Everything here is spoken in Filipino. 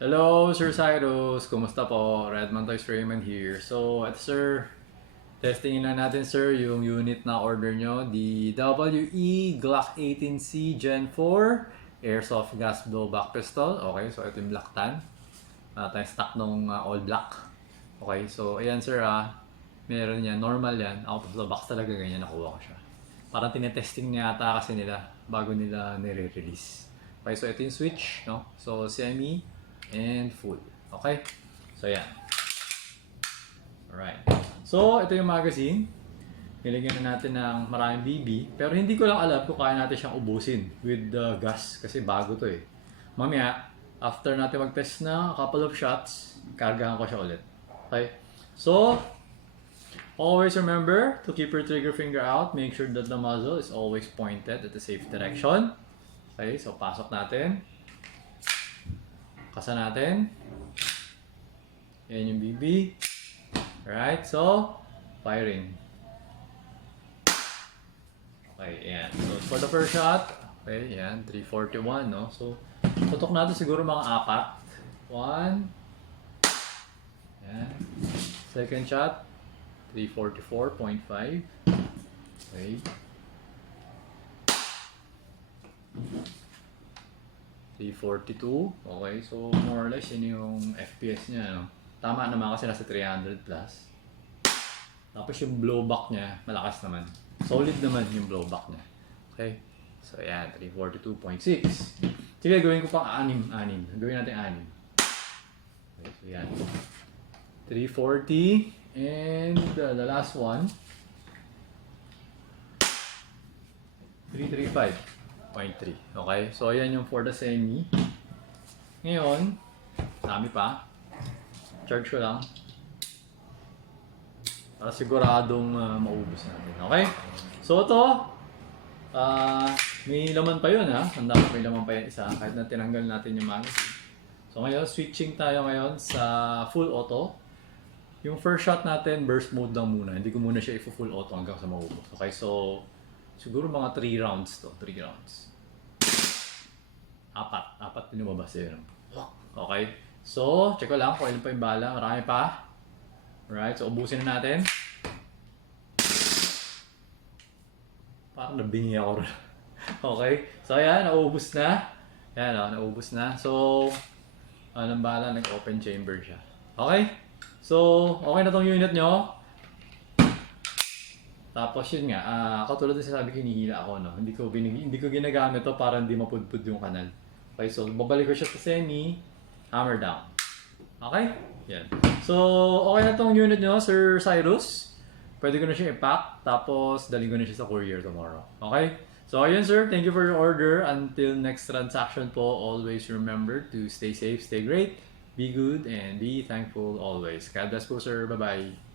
Hello, Sir Cyrus. Kumusta po? Redman Toys Raymond here. So, at sir, testingin na natin sir yung unit na order nyo. The WE Glock 18C Gen 4 Airsoft Gas Blowback Pistol. Okay, so ito yung black tan. Tayo stock nung all black. Okay, so ayan sir meron yan. Normal yan. Out of the box talaga ganyan nakuha ko siya. Parang tinetesting niya ata kasi nila bago nila nire-release. Okay, so ito yung switch, no? So, semi and full. Okay? So, yan. Alright. So, ito yung magazine. Nilagyan na natin ng maraming BB. Pero hindi ko lang alam kung kaya natin siyang ubusin with the gas. Kasi bago to eh. Mamaya, after natin mag-test na a couple of shots, kargahan ko siya ulit. Okay? So, always remember to keep your trigger finger out. Make sure that the muzzle is always pointed at the safe direction. Okay, so pasok natin. Kasa natin. Yan yung BB. Alright, so firing. Okay, yan. So for the first shot, okay, yan, 341, no? So, tutok natin siguro mga 4. 1. Yan. Second shot, 344.5. Okay. 342. Okay, so more or less yun yung FPS niya, no? Tama naman kasi nasa 300 plus. Tapos yung blowback niya, malakas naman. Solid naman yung blowback niya. Okay, so yan, 342.6. Sige, gawin ko pang 6. Gawin natin 6. Okay, so yan. 340. And the last one, 335.3. Okay, so ayan yung for the semi. Ngayon, dami pa. Charge ko lang para siguradong maubos natin. Okay, so ito may laman pa yun ha. Handa ko may laman pa yun isa kahit na tinanggal natin yung magazine. So ngayon, switching tayo ngayon sa full auto. Yung first shot natin, burst mode lang muna. Hindi ko muna siya i-full auto hanggang sa maubos. Okay, so siguro mga 3 rounds to. 3 rounds. 4 din lumabas yun. Okay. So, check ko lang kung ilan pa yung bala. Marami pa. Alright, so ubusin na natin. Parang nabingi ako. Okay. So, ayan. Naubos na. Ayan o, naubos na. So, anong bala? Nag-open chamber siya. Okay. So, okay na tong unit nyo. Tapos yun nga, katulad din sabi ko, hinihila ako, no? Hindi ko ginagamit to para hindi mapudpud yung kanal. Okay, so babalik ko siya sa semi, hammer down. Okay? Yan. So, okay na tong unit nyo, Sir Cyrus. Pwede ko na siya i-pack, tapos dalhin ko na siya sa courier tomorrow. Okay? So, ayun sir, thank you for your order. Until next transaction po, always remember to stay safe, stay great, be good, and be thankful always. God bless po sir. Bye-bye.